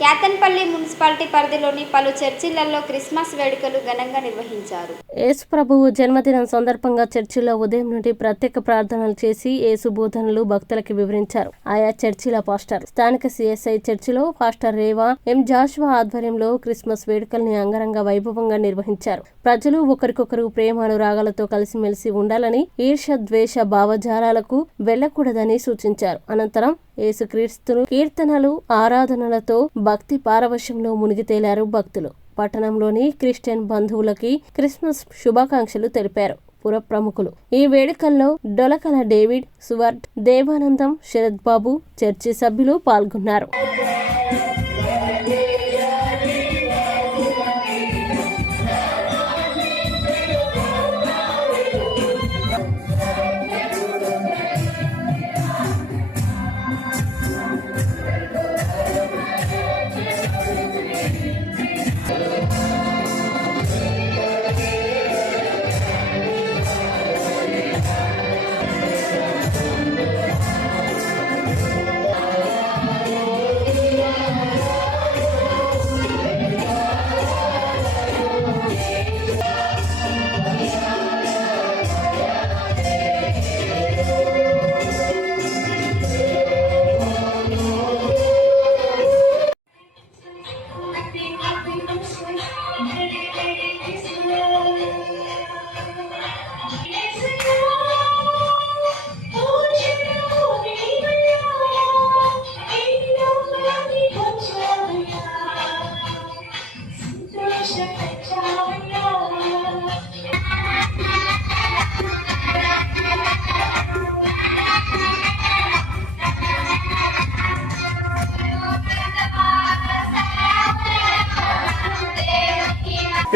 Ketanpalli municipality పరిధిలోని పలు చర్చిలలో క్రిస్మస్ వేడుకలు ఘనంగా నిర్వహించారు. యేసు ప్రభువు జన్మదినం సందర్భంగా చర్చిలో ఉదయం నుండి ప్రత్యేక ప్రార్థనలు చేసి యేసు బోధనలు భక్తులకు వివరించారు. ఆయా చర్చిల పాస్టర్ స్థానిక సిఎస్ఐ చర్చిలో పాస్టర్ రేవా ఎం జాషువా ఆధ్వర్యంలో క్రిస్మస్ వేడుకల్ని అంగరంగ వైభవంగా నిర్వహించారు. ప్రజలు ఒకరికొకరు ప్రేమానురాగాలతో కలిసిమెలిసి ఉండాలని, ఈర్ష్య ద్వేష భావజాలాలకు వెళ్లకూడదని సూచించారు. అనంతరం యేసుక్రీస్తును కీర్తనలు ఆరాధనలతో భక్తి పారవశ్యంలో మునిగి తేలారు భక్తులు. పట్టణంలోని క్రిస్టియన్ బంధువులకి క్రిస్మస్ శుభాకాంక్షలు తెలిపారు పుర ప్రముఖులు. ఈ వేడుకల్లో డొలకల డేవిడ్, సువర్ట్, దేవానందం, శరత్ బాబు, చర్చి సభ్యులు పాల్గొన్నారు.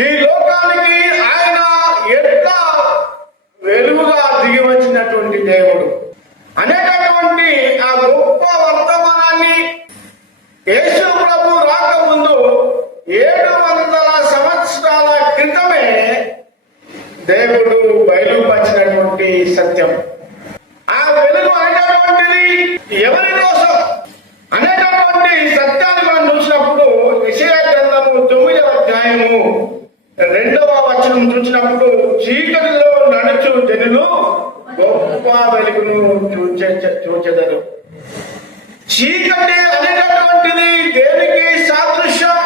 ఈ లోకానికి ఆయన ఎట్లా వెలుగుగా దిగి వచ్చినటువంటి దేవుడు అనేటటువంటి ఆ గొప్ప వర్తమానాన్ని యేసు ప్రభు రాకముందు 700 సంవత్సరాల క్రితమే దేవుడు బయలుపరిచినటువంటి సత్యం. ఆ వెలుగు అనేటటువంటిది ఎవరి కోసం అనేటటువంటి సత్యాన్ని మనం చూసినప్పుడు యెషయా గ్రంథము 9వ అధ్యాయము 2వ వచనం చూసినప్పుడు చీకటిలో నడుచు జనులు గొప్ప వెలుగును చూచెదరు. చీకటి అనేటటువంటిది దేనికి సాదృశ్యం?